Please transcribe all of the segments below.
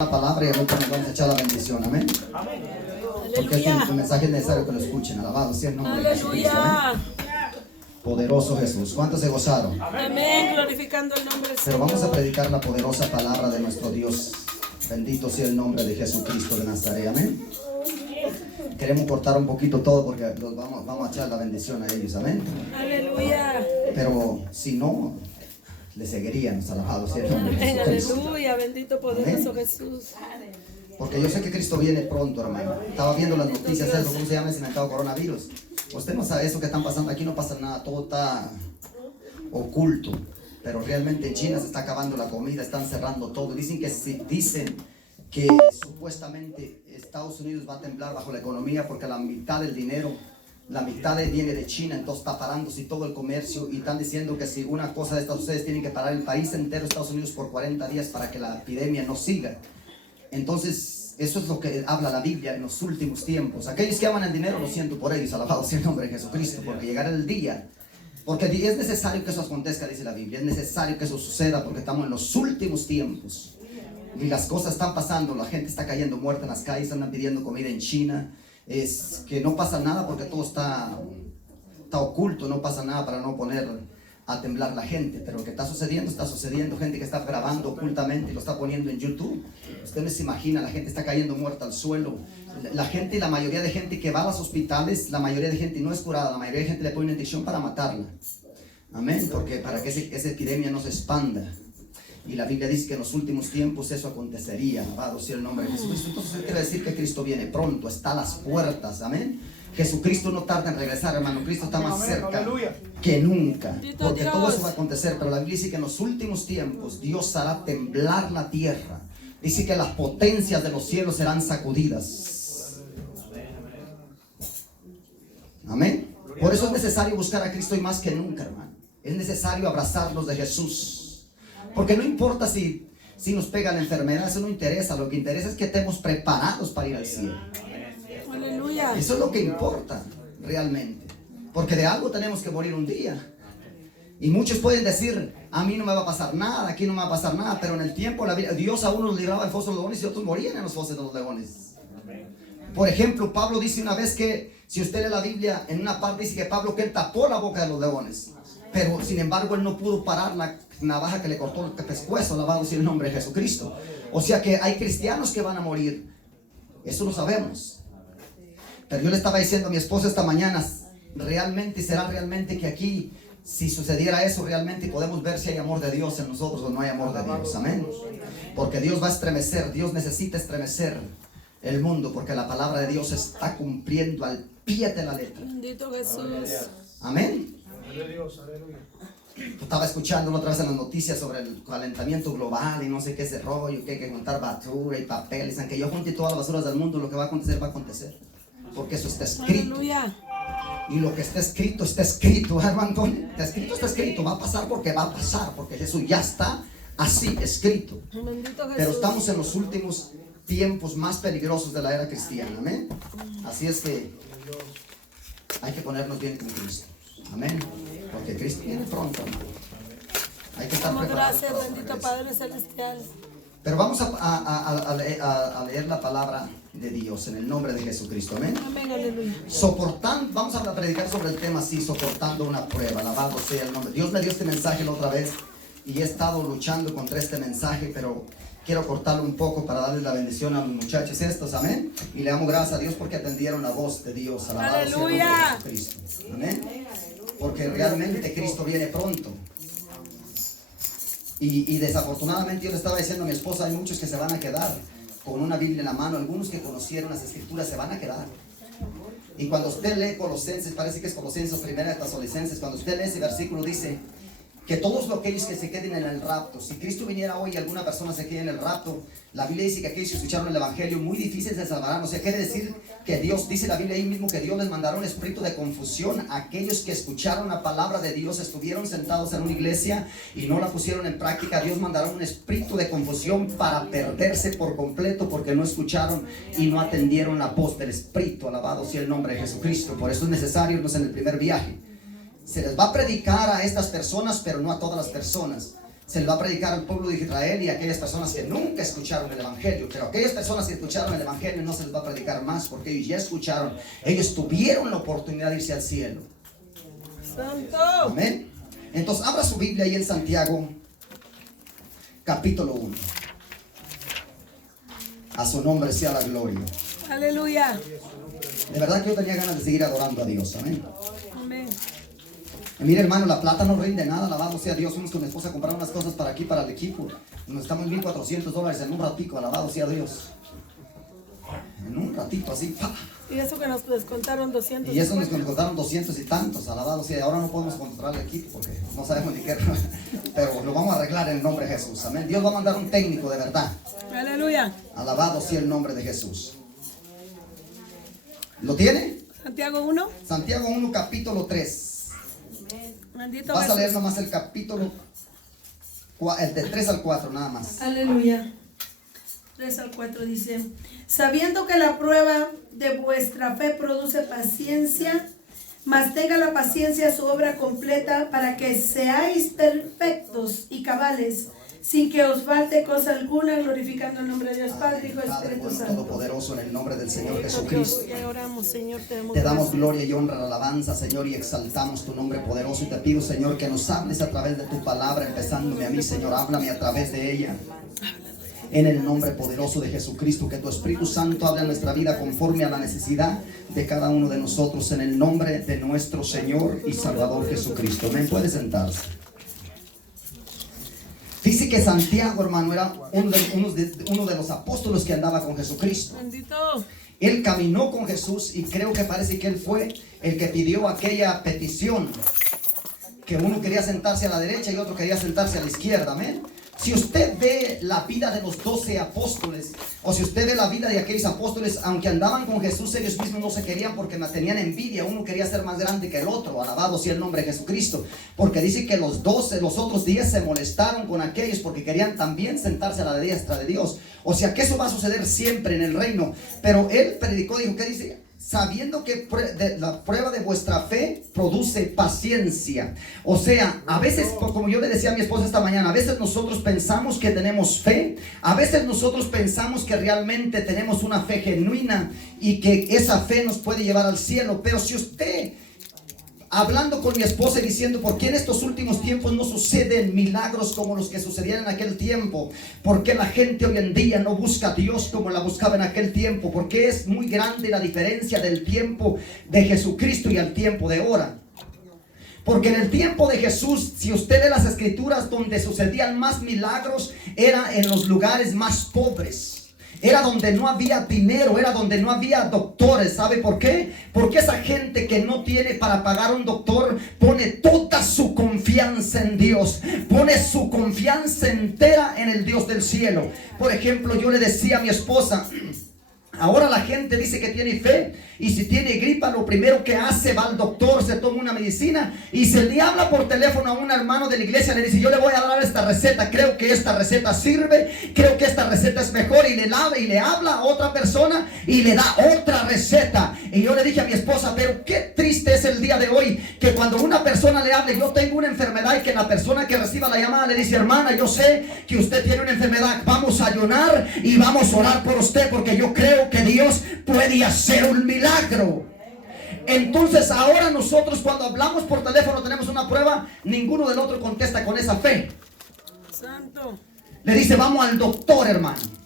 La palabra y ahorita nos vamos a echar la bendición, amén. Porque este mensaje es necesario que lo escuchen. Alabado sea el nombre de Jesucristo, amén. Poderoso Jesús. ¿Cuántos se gozaron? Amén, glorificando el nombre del Pero Señor. vamos a predicar la poderosa palabra de nuestro Dios. Bendito sea el nombre de Jesucristo de Nazaret, amén. Queremos cortar un poquito todo porque vamos a echar la bendición a ellos, amén. Aleluya. Pero si no, le seguirían, alabado sea el nombre de Amén, Jesucristo. aleluya, bendito poderoso Jesús. Porque yo sé que Cristo viene pronto, hermano. Estaba viendo las noticias, eso, ¿cómo se llama ese inventado coronavirus? Usted no sabe eso que están pasando aquí, no pasa nada, todo está oculto. Pero realmente en China se está acabando la comida, están cerrando todo. Dicen que supuestamente Estados Unidos va a temblar bajo la economía porque la mitad del dinero, la mitad viene de China, entonces está parándose todo el comercio y están diciendo que si una cosa de estas ustedes tienen que parar el país entero, Estados Unidos, por 40 días para que la epidemia no siga. Entonces, eso es lo que habla la Biblia en los últimos tiempos. Aquellos que aman el dinero, lo siento por ellos, alabado sea el nombre de Jesucristo, porque llegará el día. Porque es necesario que eso acontezca, dice la Biblia. Es necesario que eso suceda porque estamos en los últimos tiempos. Y las cosas están pasando, la gente está cayendo muerta en las calles, andan pidiendo comida en China. Es que no pasa nada porque todo está oculto, no pasa nada para no poner a temblar la gente, pero lo que está sucediendo, gente que está grabando ocultamente y lo está poniendo en YouTube. Usted no se imagina, la gente está cayendo muerta al suelo. La gente, la mayoría de gente que va a los hospitales, la mayoría de gente no es curada, la mayoría de gente le pone una inyección para matarla. Amén, porque para que esa epidemia no se expanda. Y la Biblia dice que en los últimos tiempos eso acontecería. Alabado sea el nombre de Jesucristo. Entonces quiere decir que Cristo viene pronto, está a las puertas. Amén. Jesucristo no tarda en regresar, hermano. Cristo está más cerca que nunca. Porque todo eso va a acontecer. Pero la Biblia dice que en los últimos tiempos Dios hará temblar la tierra. Dice que las potencias de los cielos serán sacudidas. Amén. Por eso es necesario buscar a Cristo y más que nunca, hermano. Es necesario abrazarlos de Jesús. Porque no importa si nos pega la enfermedad, eso no interesa. Lo que interesa es que estemos preparados para ir al cielo. Aleluya. Eso es lo que importa realmente. Porque de algo tenemos que morir un día. Y muchos pueden decir, a mí no me va a pasar nada, aquí no me va a pasar nada. Pero en el tiempo, Dios a unos libraba del foso de los leones y otros morían en los fosos de los leones. Por ejemplo, Pablo dice una vez que, si usted lee la Biblia, en una parte dice que Pablo, que él tapó la boca de los leones. Pero sin embargo él no pudo parar la navaja que le cortó el pescuezo, alabado sea el nombre de Jesucristo. O sea que hay cristianos que van a morir. Eso lo sabemos. Pero yo le estaba diciendo a mi esposa esta mañana, realmente será realmente que aquí, si sucediera eso, realmente podemos ver si hay amor de Dios en nosotros o no hay amor de Dios. Amén. Porque Dios va a estremecer, Dios necesita estremecer el mundo, porque la palabra de Dios está cumpliendo al pie de la letra. Bendito Jesús. Amén. Estaba escuchando otra vez en las noticias sobre el calentamiento global y no sé qué ese rollo, que hay que juntar basura y papeles. Aunque yo junte todas las basuras del mundo, lo que va a acontecer, va a acontecer. Porque eso está escrito. Aleluya. Y lo que está escrito, hermano. Está escrito, va a pasar porque va a pasar. Porque eso ya está así escrito. Bendito Jesús. Pero estamos en los últimos tiempos más peligrosos de la era cristiana. Amén. Así es que hay que ponernos bien con Cristo. Amén. Porque Cristo viene pronto. Hay que estar Damos preparados. gracias, bendito Padre Celestial. Pero vamos a leer la palabra de Dios en el nombre de Jesucristo. Amén. Amén, aleluya. Vamos a predicar sobre el tema así, soportando una prueba. Alabado sea el nombre. Dios me dio este mensaje la otra vez y he estado luchando contra este mensaje, pero quiero cortarlo un poco para darles la bendición a los muchachos estos, amén. Y le damos gracias a Dios porque atendieron la voz de Dios. Alabado sea el nombre de Jesucristo. Amén. Porque realmente Cristo viene pronto. Y desafortunadamente yo le estaba diciendo a mi esposa, hay muchos que se van a quedar con una Biblia en la mano. Algunos que conocieron las escrituras se van a quedar. Y cuando usted lee Colosenses, parece que es Colosenses, primera de Tesalonicenses, cuando usted lee ese versículo dice que todos aquellos que se queden en el rapto, si Cristo viniera hoy y alguna persona se quede en el rapto, la Biblia dice que aquellos que escucharon el evangelio muy difícil se salvarán. O sea, quiere decir que Dios, dice la Biblia ahí mismo, que Dios les mandará un espíritu de confusión a aquellos que escucharon la palabra de Dios, estuvieron sentados en una iglesia y no la pusieron en práctica. Dios mandará un espíritu de confusión para perderse por completo porque no escucharon y no atendieron la voz del Espíritu. Alabado sea el nombre de Jesucristo. Por eso es necesario irnos en el primer viaje. Se les va a predicar a estas personas, pero no a todas las personas. se le va a predicar al pueblo de Israel y a aquellas personas que nunca escucharon el evangelio. Pero aquellas personas que escucharon el evangelio no se les va a predicar más, porque ellos ya escucharon, ellos tuvieron la oportunidad de irse al cielo. Santo. Amén. Entonces abra su Biblia ahí en Santiago capítulo 1. A su nombre sea la gloria. Aleluya. De verdad que yo tenía ganas de seguir adorando a Dios. Amén. Amén. Y mire, hermano, la plata no rinde nada. Alabado sea Dios. Fuimos con mi esposa a comprar unas cosas para aquí, para el equipo. Nos estamos en $1,400 en un ratito. Alabado sea Dios. En un ratito así. ¡pa! Y eso que nos descontaron 200. Y eso nos contaron 200 y tantos. Alabado sea. Ahora no podemos comprar el equipo porque no sabemos ni qué. Pero lo vamos a arreglar en el nombre de Jesús. Amén. Dios va a mandar un técnico de verdad. Aleluya. Alabado sea el nombre de Jesús. ¿Lo tiene? Santiago 1. Santiago 1, capítulo 3. Bendito Vas a leer Jesús. nomás el capítulo, el de 3 al 4, nada más. Aleluya. 3 al 4 dice: sabiendo que la prueba de vuestra fe produce paciencia, mas tenga la paciencia su obra completa, para que seáis perfectos y cabales, sin que os falte cosa alguna, glorificando el nombre de Dios Padre, Hijo y Padre Espíritu bueno, Santo. todopoderoso, en el nombre del Señor Dios, Jesucristo. ya oramos, Señor, te damos Te damos gracias. gloria y honra, alabanza, Señor, y exaltamos tu nombre poderoso. Y te pido, Señor, que nos hables a través de tu palabra, empezándome a mí, Señor. Háblame a través de ella. En el nombre poderoso de Jesucristo, que tu Espíritu Santo hable en nuestra vida conforme a la necesidad de cada uno de nosotros. En el nombre de nuestro Señor y Salvador Jesucristo. Amén. Puede sentarse. Dice que Santiago, hermano, era uno de los apóstoles que andaba con Jesucristo. Bendito. Él caminó con Jesús y creo que parece que él fue el que pidió aquella petición, que uno quería sentarse a la derecha y otro quería sentarse a la izquierda. Amén. Si usted ve la vida de los 12 apóstoles, o si usted ve la vida de aquellos apóstoles, aunque andaban con Jesús, ellos mismos no se querían porque tenían envidia. Uno quería ser más grande que el otro. Alabado sea el nombre de Jesucristo. Porque dice que los otros 10 se molestaron con aquellos porque querían también sentarse a la diestra de Dios. O sea que eso va a suceder siempre en el reino. Pero él predicó, dijo, ¿qué dice? Sabiendo que la prueba de vuestra fe produce paciencia. O sea, a veces, como yo le decía a mi esposa esta mañana, a veces nosotros pensamos que tenemos fe, a veces nosotros pensamos que realmente tenemos una fe genuina y que esa fe nos puede llevar al cielo. Pero si usted, hablando con mi esposa y diciendo, ¿por qué en estos últimos tiempos no suceden milagros como los que sucedían en aquel tiempo? ¿Por qué la gente hoy en día no busca a Dios como la buscaba en aquel tiempo? Porque es muy grande la diferencia del tiempo de Jesucristo y al tiempo de ahora. Porque en el tiempo de Jesús, si usted lee las escrituras, donde sucedían más milagros era en los lugares más pobres. Era donde no había dinero, era donde no había doctores. ¿Sabe por qué? Porque esa gente que no tiene para pagar un doctor pone toda su confianza en Dios. Pone su confianza entera en el Dios del cielo. Por ejemplo, yo le decía a mi esposa, ahora la gente dice que tiene fe y si tiene gripa lo primero que hace va al doctor, se toma una medicina y se le habla por teléfono a un hermano de la iglesia, le dice, yo le voy a dar esta receta, creo que esta receta sirve, creo que esta receta es mejor, y le habla a otra persona y le da otra receta. Y yo le dije a mi esposa, pero qué triste es el día de hoy que cuando una persona le hable, yo tengo una enfermedad, y que la persona que reciba la llamada le dice, hermana, yo sé que usted tiene una enfermedad, vamos a ayunar y vamos a orar por usted porque yo creo que Dios puede hacer un milagro. Entonces ahora nosotros cuando hablamos por teléfono tenemos una prueba, ninguno del otro contesta con esa fe. Santo. Le dice, vamos al doctor, hermano.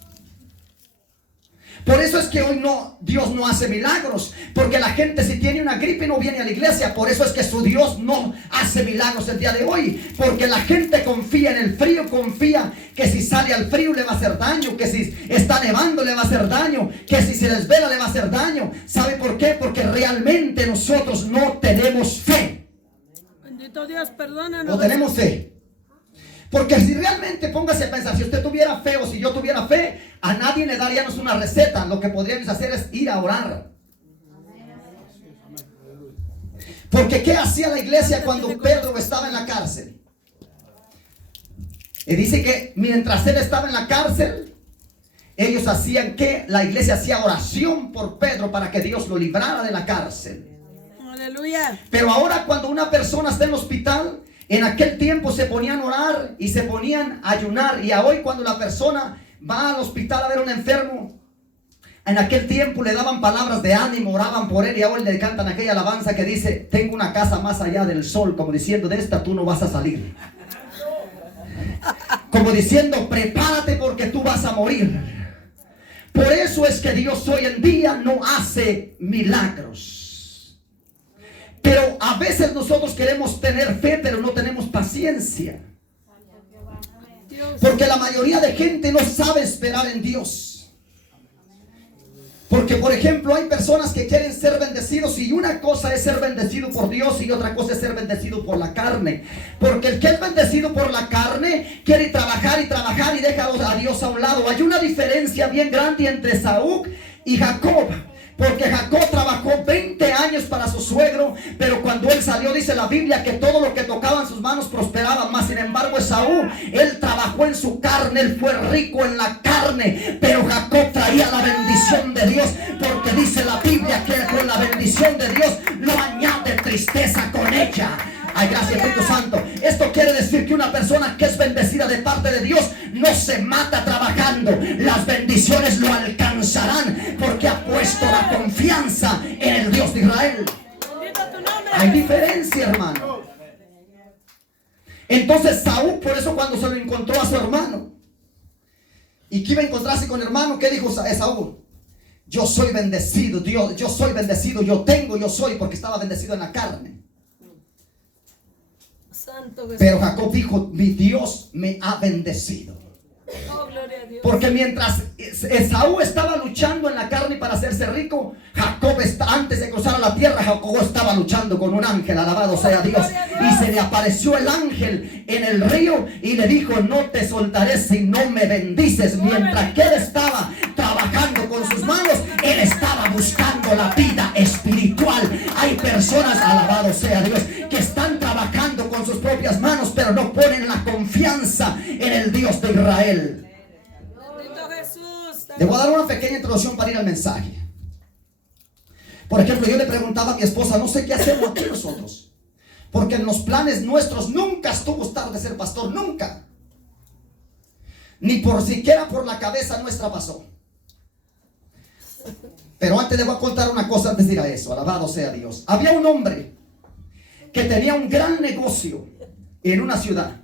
Por eso es que hoy Dios no hace milagros, porque la gente si tiene una gripe no viene a la iglesia. Por eso es que su Dios no hace milagros el día de hoy, porque la gente confía en el frío, confía que si sale al frío le va a hacer daño, que si está nevando le va a hacer daño, que si se desvela le va a hacer daño. ¿Sabe por qué? Porque realmente nosotros no tenemos fe. Bendito Dios, perdónanos. No tenemos fe. Porque si realmente, póngase a pensar, si usted tuviera fe o si yo tuviera fe, a nadie le daríamos una receta. Lo que podríamos hacer es ir a orar. Porque ¿qué hacía la iglesia cuando Pedro estaba en la cárcel? Y dice que mientras él estaba en la cárcel, ellos hacían que la iglesia hacía oración por Pedro para que Dios lo librara de la cárcel. Aleluya. Pero ahora cuando una persona está en el hospital, En aquel tiempo se ponían a orar y se ponían a ayunar. Y a hoy cuando la persona va al hospital a ver a un enfermo, en aquel tiempo le daban palabras de ánimo, oraban por él, y ahora le cantan aquella alabanza que dice: tengo una casa más allá del sol, como diciendo, de esta tú no vas a salir. Como diciendo, prepárate porque tú vas a morir. Por eso es que Dios hoy en día no hace milagros. Pero a veces nosotros queremos tener fe, pero no tenemos paciencia. Porque la mayoría de gente no sabe esperar en Dios. Porque, por ejemplo, hay personas que quieren ser bendecidos, y una cosa es ser bendecido por Dios y otra cosa es ser bendecido por la carne. Porque el que es bendecido por la carne quiere trabajar y deja a Dios a un lado. Hay una diferencia bien grande entre Esaú y Jacob. Porque Jacob trabajó 20 años para su suegro, pero cuando él salió, dice la Biblia, que todo lo que tocaba en sus manos prosperaba. Más sin embargo, Esaú, él trabajó en su carne, él fue rico en la carne, pero Jacob traía la bendición de Dios, porque dice la Biblia que con la bendición de Dios no añade tristeza con ella. Ay, gracias, Espíritu Santo. Esto quiere decir que una persona que es bendecida de parte de Dios no se mata trabajando. Las bendiciones lo alcanzarán porque ha puesto la confianza en el Dios de Israel. Hay diferencia, hermano. Entonces Saúl, por eso cuando se lo encontró a su hermano y que iba a encontrarse con el hermano, ¿qué dijo Saúl? Yo soy bendecido, Dios, yo soy bendecido, yo soy, porque estaba bendecido en la carne. Pero Jacob dijo: mi Dios me ha bendecido. Porque mientras Esaú estaba luchando en la carne para hacerse rico, Jacob, antes de cruzar a la tierra, Jacob estaba luchando con un ángel. Alabado sea Dios. Y se le apareció el ángel en el río y le dijo: no te soltaré si no me bendices. Mientras que él estaba trabajando con sus manos, él estaba buscando la vida espiritual. Hay personas, alabado sea Dios, que están trabajando con sus propias manos, pero no ponen la confianza en el Dios de Israel. Le voy a dar una pequeña introducción para ir al mensaje. Por ejemplo, yo le preguntaba a mi esposa: no sé qué hacemos aquí nosotros, porque en los planes nuestros nunca estuvo estar de ser pastor, nunca. Ni por siquiera por la cabeza nuestra pasó. Pero antes le voy a contar una cosa antes de ir a eso. Alabado sea Dios. Había un hombre que tenía un gran negocio en una ciudad.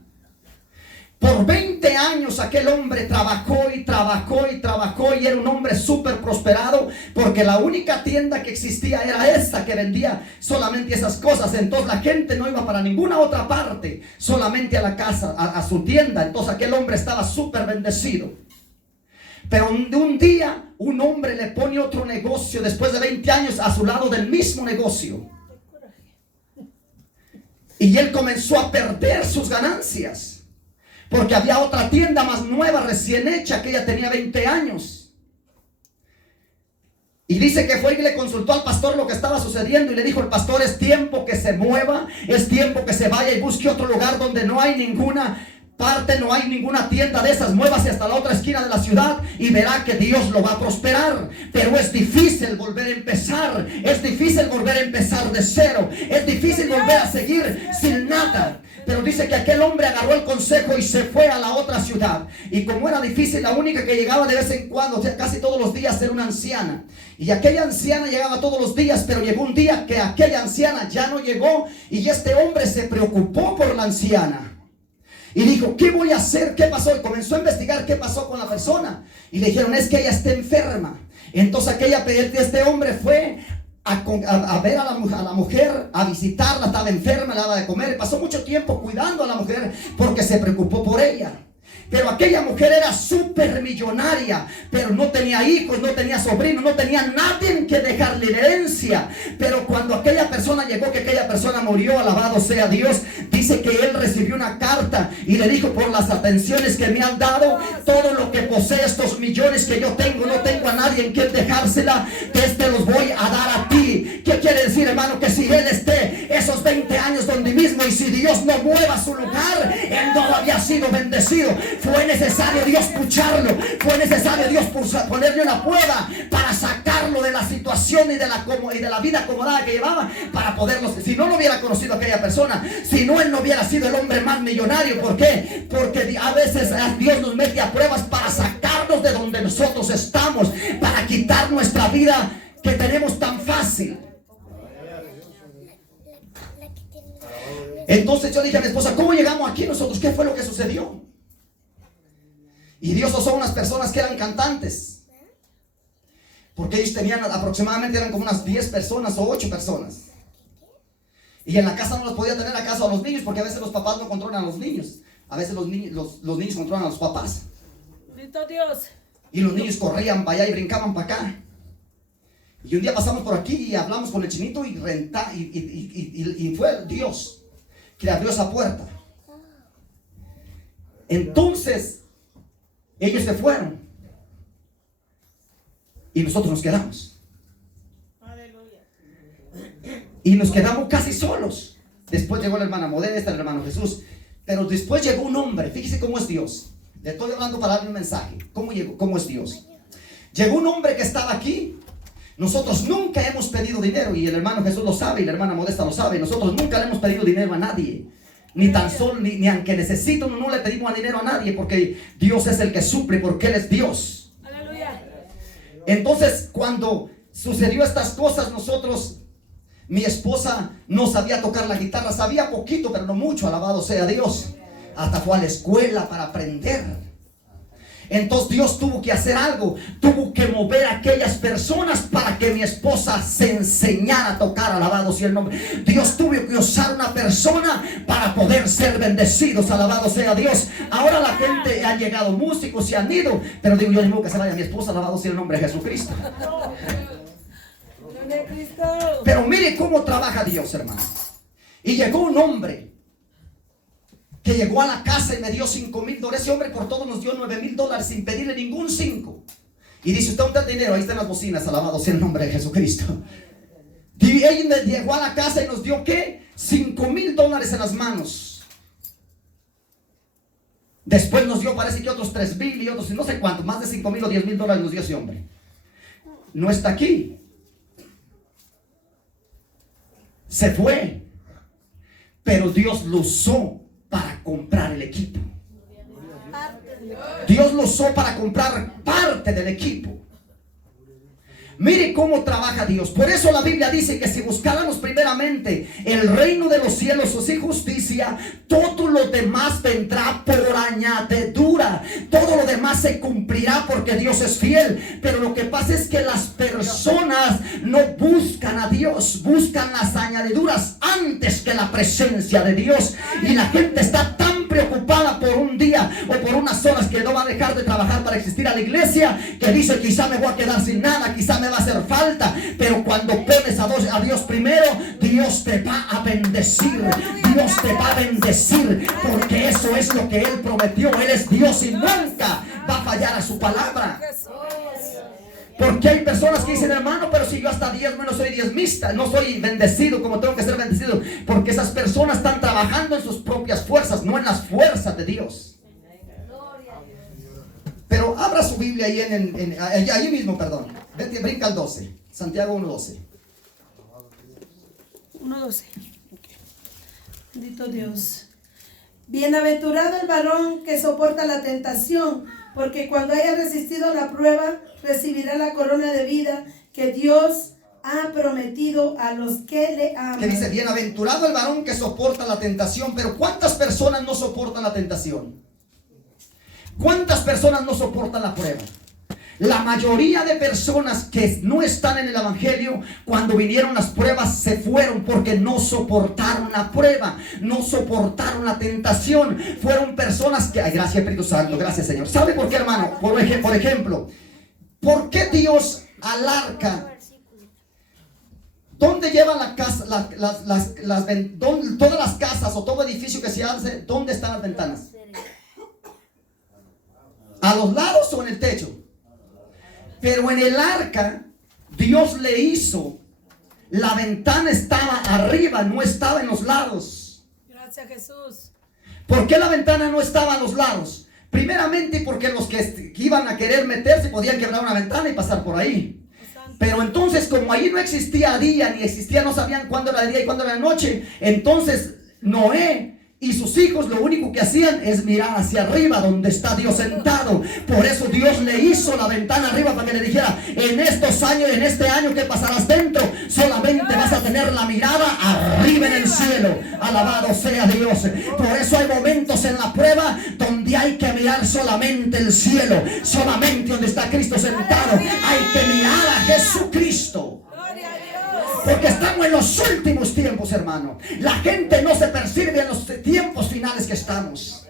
Por 20 años aquel hombre trabajó y era un hombre súper prosperado, porque la única tienda que existía era esa que vendía solamente esas cosas. Entonces la gente no iba para ninguna otra parte, solamente a la casa, a su tienda. Entonces aquel hombre estaba súper bendecido. Pero un día un hombre le pone otro negocio después de 20 años a su lado del mismo negocio. Y él comenzó a perder sus ganancias, porque había otra tienda más nueva, recién hecha, que ella tenía 20 años. Y dice que fue y le consultó al pastor lo que estaba sucediendo. Y le dijo el pastor: es tiempo que se mueva, es tiempo que se vaya y busque otro lugar donde no hay ninguna parte, no hay ninguna tienda de esas. Muévase hasta la otra esquina de la ciudad y verá que Dios lo va a prosperar. Pero es difícil volver a empezar, es difícil volver a empezar de cero, es difícil volver a seguir sin nada. Pero dice que aquel hombre agarró el consejo y se fue a la otra ciudad. Y como era difícil, la única que llegaba de vez en cuando, o sea, casi todos los días, era una anciana. Y aquella anciana llegaba todos los días, pero llegó un día que aquella anciana ya no llegó. Y este hombre se preocupó por la anciana. Y dijo: ¿qué voy a hacer? ¿Qué pasó? Y comenzó a investigar qué pasó con la persona. Y le dijeron: es que ella está enferma. Entonces este hombre fue a ver a la mujer, a visitarla. Estaba enferma, le daba de comer. Pasó mucho tiempo cuidando a la mujer porque se preocupó por ella. Pero aquella mujer era súper millonaria, pero no tenía hijos, no tenía sobrinos, no tenía nadie que dejarle herencia. Pero cuando aquella persona llegó, que aquella persona murió, alabado sea Dios, dice que él recibió una carta y le dijo: por las atenciones que me han dado, todo lo que posee, estos millones que yo tengo, no tengo a nadie en quien dejársela, que los voy a dar a ti. ¿Qué quiere decir, hermano? Que si él esté esos 20 años donde mismo, y si Dios no mueva su lugar, él no va a había sido bendecido. Fue necesario Dios pucharlo, fue necesario Dios ponerle una prueba para sacarlo de la situación y de la vida acomodada que llevaba, para poderlo. Si no lo hubiera conocido aquella persona, si no, él no hubiera sido el hombre más millonario. ¿Por qué? Porque a veces Dios nos mete a pruebas para sacarnos de donde nosotros estamos, para quitar nuestra vida que tenemos tan fácil. Entonces yo dije a mi esposa, ¿cómo llegamos aquí nosotros? ¿Qué fue lo que sucedió? Y Dios usó unas personas que eran cantantes, porque ellos tenían aproximadamente, eran como unas 10 personas o 8 personas. Y en la casa no los podía tener a casa a los niños, porque a veces los papás no controlan a los niños. A veces los niños controlan a los papás. Bendito Dios. Y los niños corrían para allá y brincaban para acá. Y un día pasamos por aquí y hablamos con el chinito y fue Dios que le abrió esa puerta. Entonces ellos se fueron y nosotros nos quedamos. Aleluya. Y nos quedamos casi solos. Después llegó la hermana Modesta, el hermano Jesús. Pero después llegó un hombre. Fíjese cómo es Dios. Le estoy hablando para darle un mensaje. ¿Cómo llegó? ¿Cómo es Dios? Llegó un hombre que estaba aquí. Nosotros nunca hemos pedido dinero, y el hermano Jesús lo sabe y la hermana Modesta lo sabe. Nosotros nunca le hemos pedido dinero a nadie, ni tan solo, ni aunque necesito, no le pedimos dinero a nadie, porque Dios es el que suple, porque Él es Dios. Aleluya. Entonces, cuando sucedió estas cosas, mi esposa no sabía tocar la guitarra, sabía poquito, pero no mucho, alabado sea Dios. Hasta fue a la escuela para aprender. Entonces Dios tuvo que hacer algo, tuvo que mover a aquellas personas para que mi esposa se enseñara a tocar, alabado sea el nombre. Dios tuvo que usar una persona para poder ser bendecidos, alabado sea Dios. Ahora la gente, han llegado músicos y han ido, pero digo yo mismo que se vaya mi esposa, alabado sea el nombre de Jesucristo. Pero mire cómo trabaja Dios, hermano. Y llegó un hombre que llegó a la casa y me dio $5,000. Ese hombre por todo nos dio $9,000 sin pedirle ningún 5. Y dice, usted dónde está el dinero, ahí están las bocinas, alabado sea el nombre de Jesucristo. Y él llegó a la casa y nos dio ¿qué? $5,000 en las manos. Después nos dio, parece que otros 3,000 y otros no sé cuántos, más de 5,000 o 10,000 dólares nos dio ese hombre. No está aquí. Se fue. Pero Dios lo usó para comprar el equipo. Dios lo usó para comprar parte del equipo. Mire cómo trabaja Dios. Por eso la Biblia dice que si buscáramos primeramente el reino de los cielos o su justicia, todo lo demás vendrá por añadidura. Todo lo demás se cumplirá porque Dios es fiel. Pero lo que pasa es que las personas no buscan a Dios, buscan las añadiduras antes que la presencia de Dios. Y la gente está tan preocupada por un día o por unas horas que no va a dejar de trabajar para existir a la iglesia, que dice, quizá me voy a quedar sin nada, quizá me va a hacer falta. Pero cuando pones a Dios primero, Dios te va a bendecir. Dios te va a bendecir, porque eso es lo que Él prometió. Él es Dios y nunca va a fallar a su palabra. Porque hay personas que dicen, hermano, pero si yo hasta diezmo no soy diezmista, no soy bendecido como tengo que ser bendecido. Porque esas personas están trabajando en sus propias fuerzas, no en las fuerzas de Dios. Pero abra su Biblia ahí ahí mismo, perdón. Vete, brinca al 12. Santiago 1:12. 1:12. Bendito Dios. Bienaventurado el varón que soporta la tentación, porque cuando haya resistido la prueba, recibirá la corona de vida que Dios ha prometido a los que le aman. Que dice, bienaventurado el varón que soporta la tentación. Pero ¿cuántas personas no soportan la tentación? ¿Cuántas personas no soportan la prueba? La mayoría de personas que no están en el evangelio, cuando vinieron las pruebas, se fueron porque no soportaron la prueba, no soportaron la tentación. Fueron personas que, ay, gracias Espíritu Santo, gracias Señor. ¿Sabe por qué, hermano? Por ejemplo, ¿por qué Dios al arca? ¿Dónde lleva la casa, todas las casas o todo edificio que se hace? ¿Dónde están las ventanas? ¿A los lados o en el techo? Pero en el arca, Dios le hizo, la ventana estaba arriba, no estaba en los lados. Gracias Jesús. ¿Por qué la ventana no estaba a los lados? Primeramente porque los que iban a querer meterse podían quebrar una ventana y pasar por ahí. Pero entonces, como ahí no existía día ni existía, no sabían cuándo era el día y cuándo era la noche, entonces Noé y sus hijos lo único que hacían es mirar hacia arriba donde está Dios sentado. Por eso Dios le hizo la ventana arriba para que le dijera: en estos años, en este año que pasarás dentro, solamente vas a tener la mirada arriba en el cielo. Alabado sea Dios. Por eso hay momentos en la prueba donde hay que mirar solamente el cielo, solamente donde está Cristo sentado. Hay que mirar a Jesucristo. Porque estamos en los últimos tiempos, hermano. La gente no se percibe en los tiempos finales que estamos.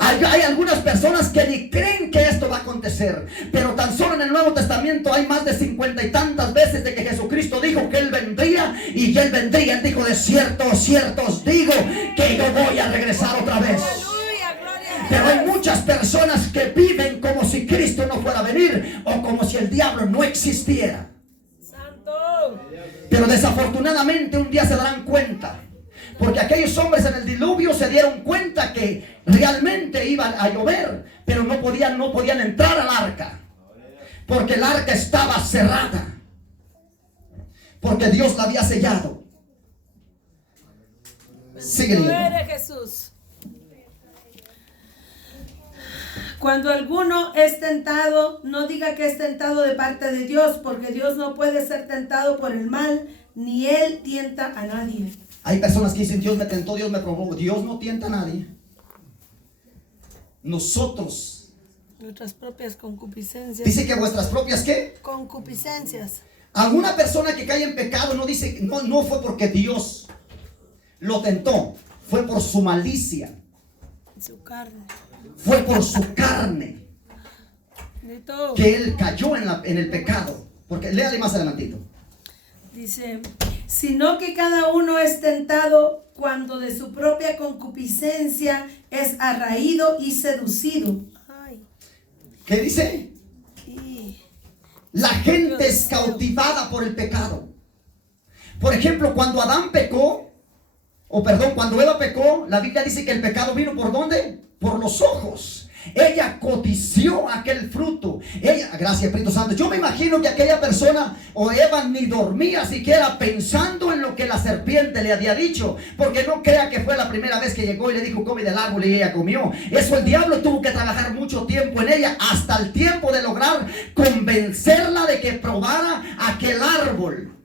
Hay algunas personas que ni creen que esto va a acontecer. Pero tan solo en el Nuevo Testamento hay más de 50 y tantas veces de que Jesucristo dijo que Él vendría. Y Él vendría. Él dijo: de cierto, cierto os digo que yo voy a regresar otra vez. Pero hay muchas personas que viven como si Cristo no fuera a venir, o como si el diablo no existiera. Pero desafortunadamente un día se darán cuenta, porque aquellos hombres en el diluvio se dieron cuenta que realmente iban a llover, pero no podían entrar al arca, porque el arca estaba cerrada, porque Dios la había sellado. Sigue leyendo. Jesús. Cuando alguno es tentado, no diga que es tentado de parte de Dios, porque Dios no puede ser tentado por el mal, ni Él tienta a nadie. Hay personas que dicen: Dios me tentó, Dios me probó. Dios no tienta a nadie. Nosotros. Nuestras propias concupiscencias. Dice que vuestras propias ¿qué? Concupiscencias. Alguna persona que cae en pecado no dice, no fue porque Dios lo tentó, fue por su malicia. Su carne. Fue por su carne que él cayó en el pecado. Porque léale más adelantito. Dice: sino que cada uno es tentado cuando de su propia concupiscencia es arraído y seducido. Ay. ¿Qué dice? La gente es cautivada por el pecado. Por ejemplo, cuando Adán pecó, cuando Eva pecó, la Biblia dice que el pecado vino ¿por dónde? Por los ojos. Ella codició aquel fruto. Gracias Espíritu Santo. Yo me imagino que aquella persona o Eva ni dormía siquiera pensando en lo que la serpiente le había dicho, porque no crea que fue la primera vez que llegó y le dijo: come del árbol, y ella comió. Eso el diablo tuvo que trabajar mucho tiempo en ella, hasta el tiempo de lograr convencerla de que probara aquel árbol.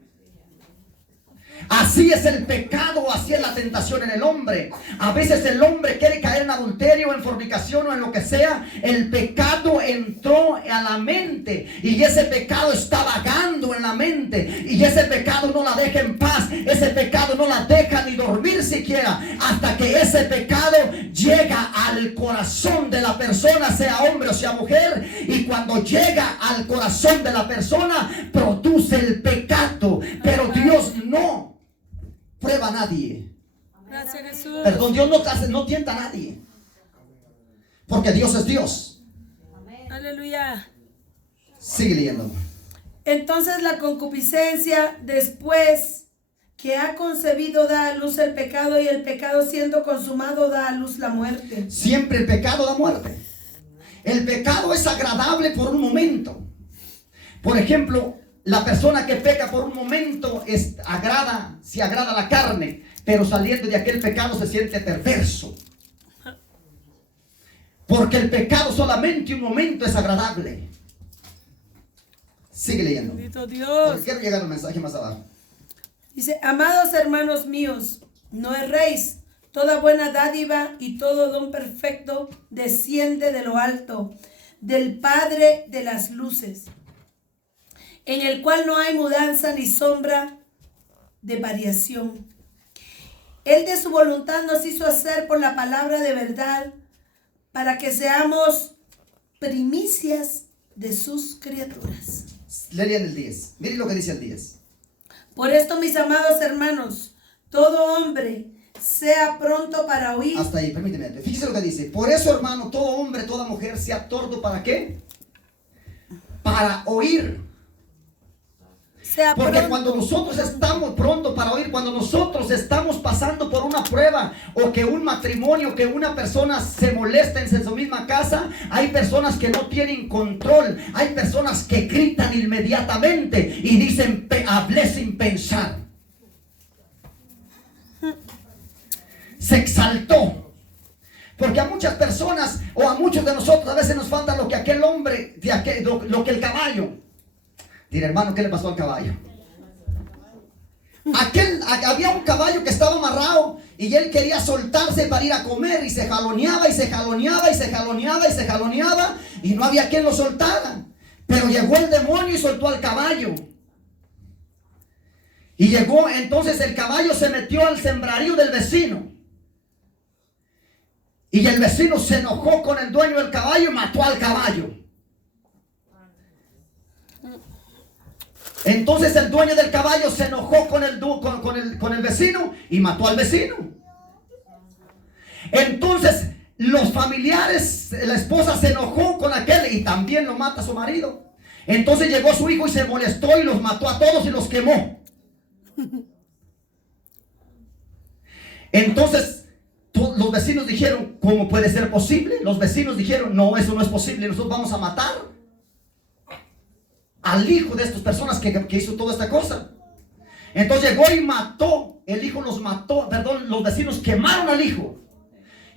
Así es el pecado, así es la tentación en el hombre. A veces el hombre quiere caer en adulterio, en fornicación o en lo que sea. El pecado entró a la mente y ese pecado está vagando en la mente, y ese pecado no la deja en paz. Ese pecado no la deja ni dormir siquiera, hasta que ese pecado llega al corazón de la persona, sea hombre o sea mujer. Y cuando llega al corazón de la persona, produce el pecado. Pero Dios no prueba a nadie. Gracias, Jesús. Perdón, Dios no tienta a nadie, porque Dios es Dios. Aleluya. Sigue leyendo. Entonces la concupiscencia, después que ha concebido, da a luz el pecado, y el pecado, siendo consumado, da a luz la muerte. Siempre el pecado da muerte. El pecado es agradable por un momento. Por ejemplo, la persona que peca por un momento se agrada la carne, pero saliendo de aquel pecado se siente perverso. Porque el pecado solamente un momento es agradable. Sigue leyendo. Bendito Dios. Porque quiero llegar al mensaje más abajo. Dice: amados hermanos míos, no erréis. Toda buena dádiva y todo don perfecto desciende de lo alto, del Padre de las luces, en el cual no hay mudanza ni sombra de variación. Él de su voluntad nos hizo hacer por la palabra de verdad, para que seamos primicias de sus criaturas. Lean el 10. Miren lo que dice el 10. Por esto, mis amados hermanos, todo hombre sea pronto para oír. Hasta ahí, permíteme. Fíjese lo que dice. Por eso, hermano, todo hombre, toda mujer sea tordo. ¿Para qué? Para oír. Porque pronto. cuando nosotros estamos pronto para oír, cuando nosotros estamos pasando por una prueba, o que un matrimonio, que una persona se molesta en su misma casa, hay personas que no tienen control, hay personas que gritan inmediatamente y dicen, hablé sin pensar. Se exaltó. Porque a muchas personas, o a muchos de nosotros, a veces nos falta lo que aquel hombre, lo que el caballo. Dile, hermano, ¿qué le pasó al caballo? Había un caballo que estaba amarrado y él quería soltarse para ir a comer, y se jaloneaba y se jaloneaba y se jaloneaba y se jaloneaba, y no había quien lo soltara. Pero llegó el demonio y soltó al caballo. Y llegó, entonces el caballo se metió al sembradío del vecino. Y el vecino se enojó con el dueño del caballo y mató al caballo. Entonces el dueño del caballo se enojó con el vecino y mató al vecino. Entonces los familiares, la esposa se enojó con aquel y también lo mata a su marido. Entonces llegó su hijo y se molestó y los mató a todos y los quemó. Entonces los vecinos dijeron, ¿cómo puede ser posible? Los vecinos dijeron, no, eso no es posible, nosotros vamos a matar al hijo de estas personas que hizo toda esta cosa. Entonces llegó y mató, el hijo los mató, perdón, los vecinos quemaron al hijo.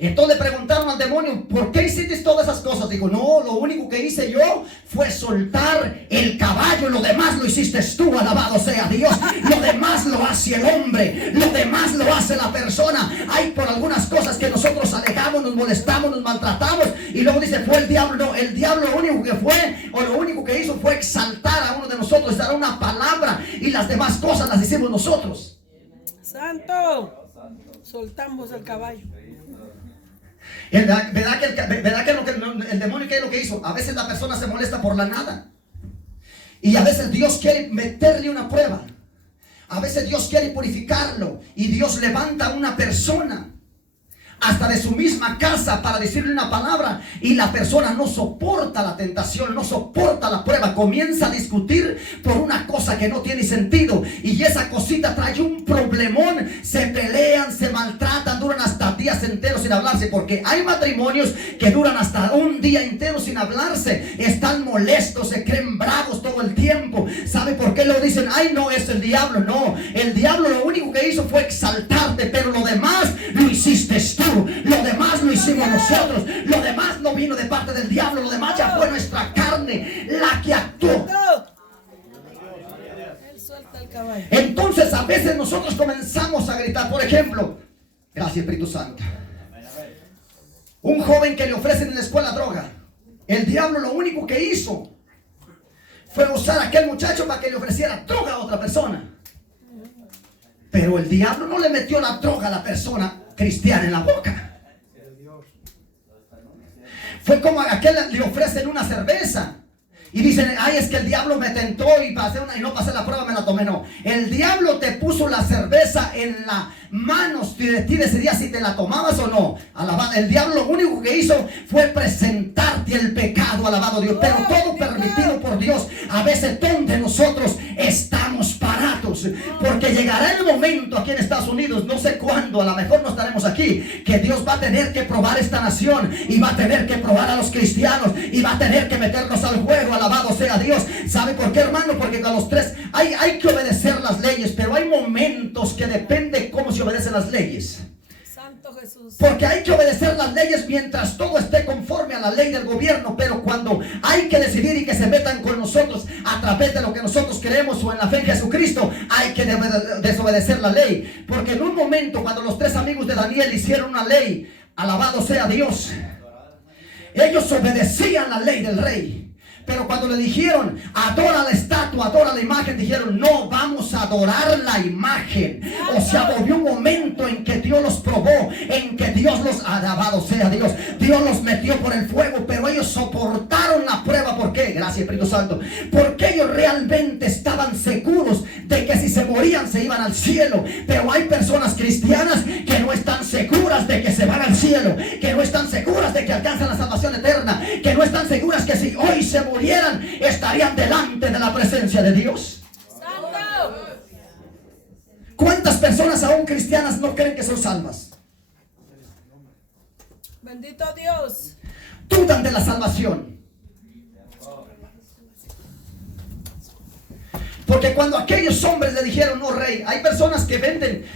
Entonces le preguntaron al demonio, ¿por qué hiciste todas esas cosas? Dijo, no, lo único que hice yo fue soltar el caballo, lo demás lo hiciste tú, alabado sea Dios. Lo demás lo hace el hombre, lo demás lo hace la persona. Hay por algunas cosas que nosotros alejamos, nos molestamos, nos maltratamos, y luego dice, fue el diablo. No, el diablo lo único que fue, o lo único que hizo fue exaltar a uno de nosotros, dar una palabra, y las demás cosas las hicimos nosotros. Santo, soltamos el caballo. ¿Verdad que el demonio, ¿qué es lo que hizo? A veces la persona se molesta por la nada, y a veces Dios quiere meterle una prueba. A veces Dios quiere purificarlo, y Dios levanta a una persona hasta de su misma casa para decirle una palabra, y la persona no soporta la tentación, no soporta la prueba, comienza a discutir por una cosa que no tiene sentido, y esa cosita trae un problemón, se pelean, se maltratan, duran hasta días enteros sin hablarse, porque hay matrimonios que duran hasta un día entero sin hablarse, están molestos, se creen bravos todo el tiempo. ¿Sabe por qué lo dicen? Ay, no, es el diablo. No, el diablo lo único que hizo fue exaltarte, pero lo demás lo hiciste tú. Lo demás lo hicimos nosotros. Lo demás no vino de parte del diablo. Lo demás ya fue nuestra carne la que actuó. Entonces a veces nosotros comenzamos a gritar. Por ejemplo, gracias Espíritu Santo, un joven que le ofrecen en la escuela droga. El diablo lo único que hizo fue usar a aquel muchacho para que le ofreciera droga a otra persona. Pero el diablo no le metió la droga a la persona cristiana en la boca. Fue como a aquel le ofrecen una cerveza y dicen, ay, es que el diablo me tentó y no pasé la prueba, me la tomé. No, el diablo te puso la cerveza en las manos de ti, decidía si te la tomabas o no. Alabado. El diablo lo único que hizo fue presentarte el pecado, alabado Dios, pero todo permitido por Dios. A veces donde nosotros estamos parados, porque llegará el momento aquí en Estados Unidos, no sé cuándo, a lo mejor no estaremos aquí, que Dios va a tener que probar esta nación, y va a tener que probar a los cristianos, y va a tener que meternos al juego, alabado sea Dios. ¿Sabe por qué, hermano? Porque con los tres hay que obedecer las leyes, pero hay momentos que depende cómo se obedecen las leyes. Santo Jesús. Porque hay que obedecer las leyes mientras todo esté conforme a la ley del gobierno, pero cuando hay que decidir y que se metan con nosotros a través de lo que nosotros creemos o en la fe en Jesucristo, hay que desobedecer la ley. Porque en un momento, cuando los tres amigos de Daniel hicieron una ley, alabado sea Dios, ellos obedecían la ley del rey. Pero cuando le dijeron, adora la estatua, adora la imagen, dijeron, no, vamos a adorar la imagen. O sea, volvió un momento en que Dios los probó, en que Dios los, alabado sea Dios, Dios los metió por el fuego, pero ellos soportaron la prueba. ¿Por qué? Gracias Espíritu Santo. Porque ellos realmente estaban seguros de que si se morían se iban al cielo. Pero hay personas cristianas que no están seguras de que se van al cielo, que no están seguras de que alcanzan la salvación eterna, que no están seguras que si hoy se murieran estarían delante de la presencia de Dios. ¿Cuántas personas aún cristianas no creen que son salvas? Bendito Dios. Dudan de la salvación. Porque cuando aquellos hombres le dijeron, no, rey, hay personas que venden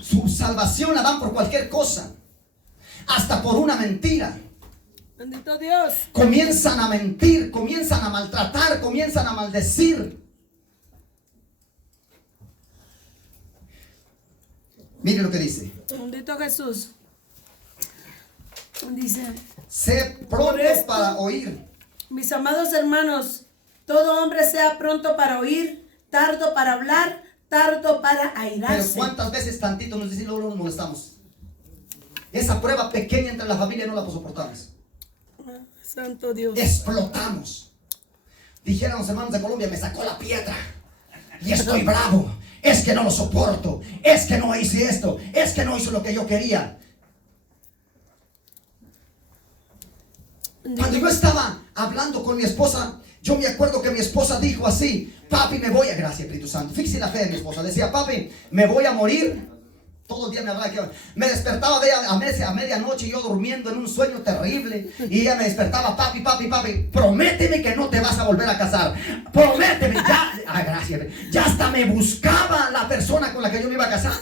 su salvación, la dan por cualquier cosa, hasta por una mentira. Bendito Dios. Comienzan a mentir, comienzan a maltratar, comienzan a maldecir. Mire lo que dice. Bendito Jesús. Dice: Sé pronto para oír. Mis amados hermanos, todo hombre sea pronto para oír, tardo para hablar, tardo para Pero airarse. ¿cuántas veces tantito nos dicen, luego nos molestamos? Esa prueba pequeña entre la familia no la soportamos. Santo Dios. Explotamos. Dijeron los hermanos de Colombia, me sacó la piedra y estoy bravo. Es que no lo soporto. Es que no hice esto. Es que no hizo lo que yo quería. Cuando yo estaba hablando con mi esposa, yo me acuerdo que mi esposa dijo así: papi, me voy a... Gracias, Espíritu Santo. Fíjese la fe de mi esposa. Decía: papi, me voy a morir. Todo el día me hablaba que me despertaba a medianoche, yo durmiendo en un sueño terrible, y ella me despertaba: papi, papi, papi, prométeme que no te vas a volver a casar. Prométeme. Ya, gracias. Ya hasta me buscaba la persona con la que yo me iba a casar.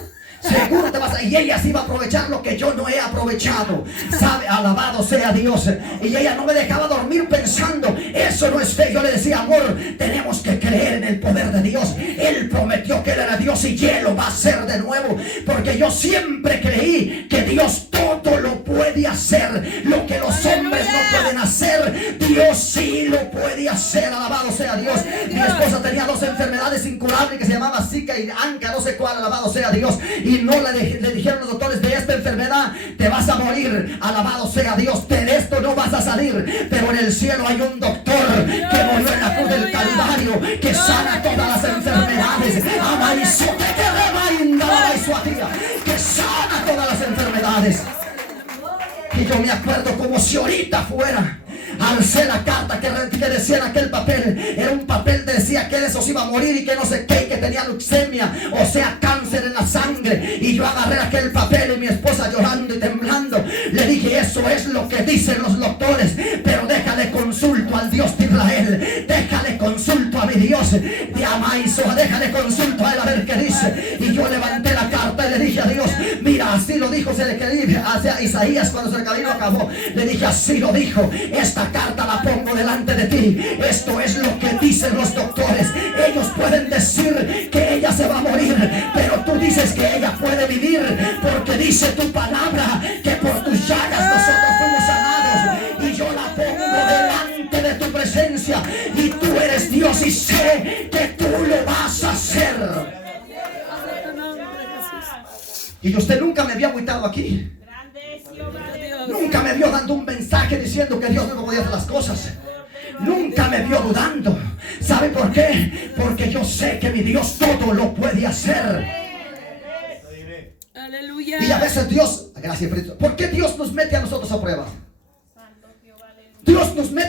Seguro te vas a... Y ella sí iba a aprovechar lo que yo no he aprovechado. ¿Sabe? Alabado sea Dios. Y ella no me dejaba dormir pensando, eso no es fe. Yo le decía: amor, tenemos que creer en el poder de Dios. Él prometió que Él era Dios y Él lo va a hacer de nuevo. Porque yo siempre creí que Dios todo lo puede hacer. Lo que los hombres no pueden hacer, Dios sí lo puede hacer. Alabado sea Dios. Mi esposa tenía 2 enfermedades incurables que se llamaba Zika y Anca, no sé cuál. Alabado sea Dios. Y no le dijeron los doctores: de esta enfermedad te vas a morir. Alabado sea Dios, de esto no vas a salir. Pero en el cielo hay un doctor que murió en la cruz del Calvario, que sana todas las enfermedades. Que sana todas las enfermedades. Y yo me acuerdo como si ahorita fuera. Alcé la carta que decía en aquel papel. Era un papel que decía que de eso se iba a morir y que no sé qué, que tenía leucemia, o sea, cáncer en la sangre. Y yo agarré aquel papel y mi esposa, llorando y temblando, le dije: eso es lo que dicen los doctores, pero déjale consulto al Dios de Israel. Déjale consulto a mi Dios de Amaiso. Déjale consulto a Él a ver qué dice. Y yo levanté la carta y le dije a Dios: mira, así lo dijo hacia Isaías cuando se le acabó. Le dije: así lo dijo. Esta carta la pongo delante de ti. Esto es lo que dicen los doctores. Ellos pueden decir que ella se va a morir, pero tú dices que ella puede vivir, porque dice tu palabra que por tus llagas nosotros fuimos sanados. Y yo la pongo delante de tu presencia, y tú eres Dios y sé que tú lo vas a hacer. Y usted nunca me había agüitado aquí. Nunca me vio dando un mensaje diciendo que Dios no podía hacer las cosas. Nunca me vio dudando. ¿Sabe por qué? Porque yo sé que mi Dios todo lo puede hacer. Aleluya. Y a veces Dios... Gracias, ¿por qué Dios nos mete a nosotros a prueba? Dios nos mete